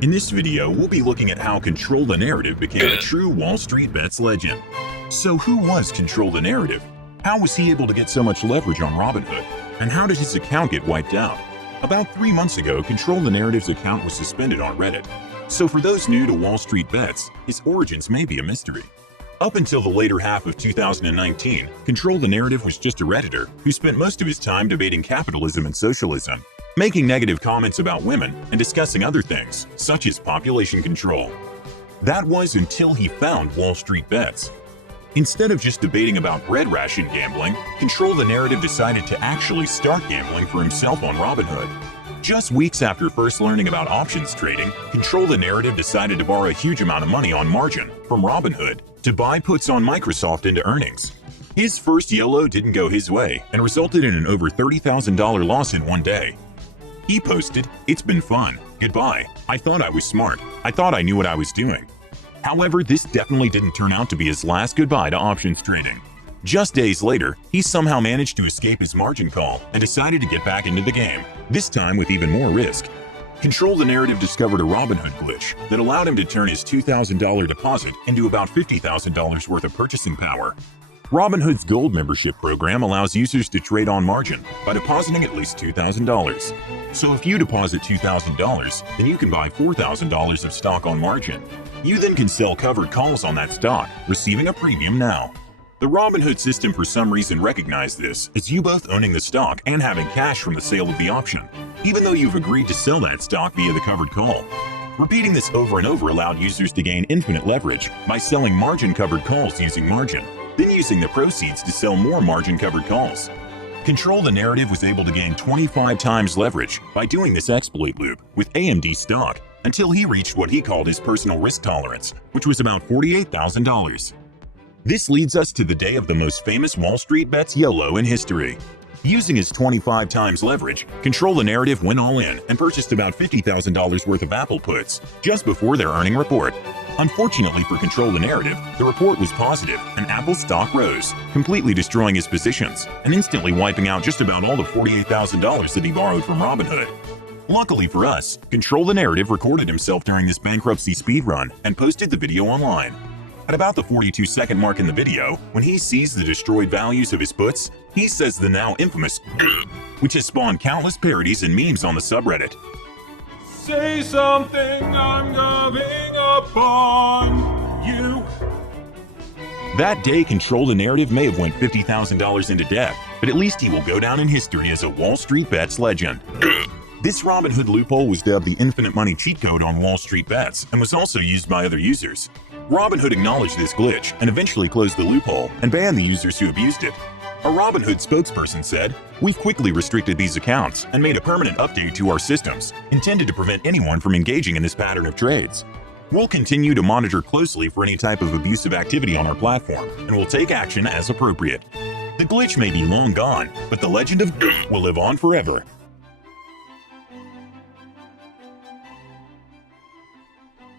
In this video, we'll be looking at how ControllTheNarritive became a true WallstreeBets legend. So who was ControllTheNarritive? How was he able to get so much leverage on Robinhood? And how did his account get wiped out? About 3 months ago, ControllTheNarritive's account was suspended on Reddit. So for those new to WallstreeBets, his origins may be a mystery. Up until the later half of 2019, ControllTheNarritive was just a Redditor who spent most of his time debating capitalism and socialism, making negative comments about women, and discussing other things, such as population control. That was until he found WallstreeBets. Instead of just debating about bread ration gambling, ControllTheNarritive decided to actually start gambling for himself on Robinhood. Just weeks after first learning about options trading, ControllTheNarritive decided to borrow a huge amount of money on margin from Robinhood to buy puts on Microsoft into earnings. His first YOLO didn't go his way and resulted in an over $30,000 loss in one day. He posted, "It's been fun. Goodbye. I thought I was smart. I thought I knew what I was doing." However, this definitely didn't turn out to be his last goodbye to options trading. Just days later, he somehow managed to escape his margin call and decided to get back into the game, this time with even more risk. ControllTheNarritive discovered a Robinhood glitch that allowed him to turn his $2,000 deposit into about $50,000 worth of purchasing power. Robinhood's Gold membership program allows users to trade on margin by depositing at least $2,000. So if you deposit $2,000, then you can buy $4,000 of stock on margin. You then can sell covered calls on that stock, receiving a premium now. The Robinhood system for some reason recognized this as you both owning the stock and having cash from the sale of the option, even though you've agreed to sell that stock via the covered call. Repeating this over and over allowed users to gain infinite leverage by selling margin-covered calls using margin, then using the proceeds to sell more margin-covered calls. ControllTheNarritive was able to gain 25 times leverage by doing this exploit loop with AMD stock until he reached what he called his personal risk tolerance, which was about $48,000. This leads us to the day of the most famous WallstreeBets YOLO in history. Using his 25 times leverage, ControllTheNarritive went all in and purchased about $50,000 worth of Apple puts just before their earning report. Unfortunately for ControllTheNarritive, the report was positive and Apple's stock rose, completely destroying his positions and instantly wiping out just about all the $48,000 that he borrowed from Robinhood. Luckily for us, ControllTheNarritive recorded himself during this bankruptcy speedrun and posted the video online. At about the 42-second mark in the video, when he sees the destroyed values of his puts, he says the now infamous which has spawned countless parodies and memes on the subreddit. Say something, I'm giving up on you. That day, ControllTheNarritive may have went $50,000 into debt, but at least he will go down in history as a WallstreeBets legend. This Robinhood loophole was dubbed the infinite money cheat code on WallstreeBets and was also used by other users. Robinhood acknowledged this glitch and eventually closed the loophole and banned the users who abused it. A Robinhood spokesperson said, "We've quickly restricted these accounts and made a permanent update to our systems, intended to prevent anyone from engaging in this pattern of trades. We'll continue to monitor closely for any type of abusive activity on our platform and will take action as appropriate." The glitch may be long gone, but the legend of will live on forever.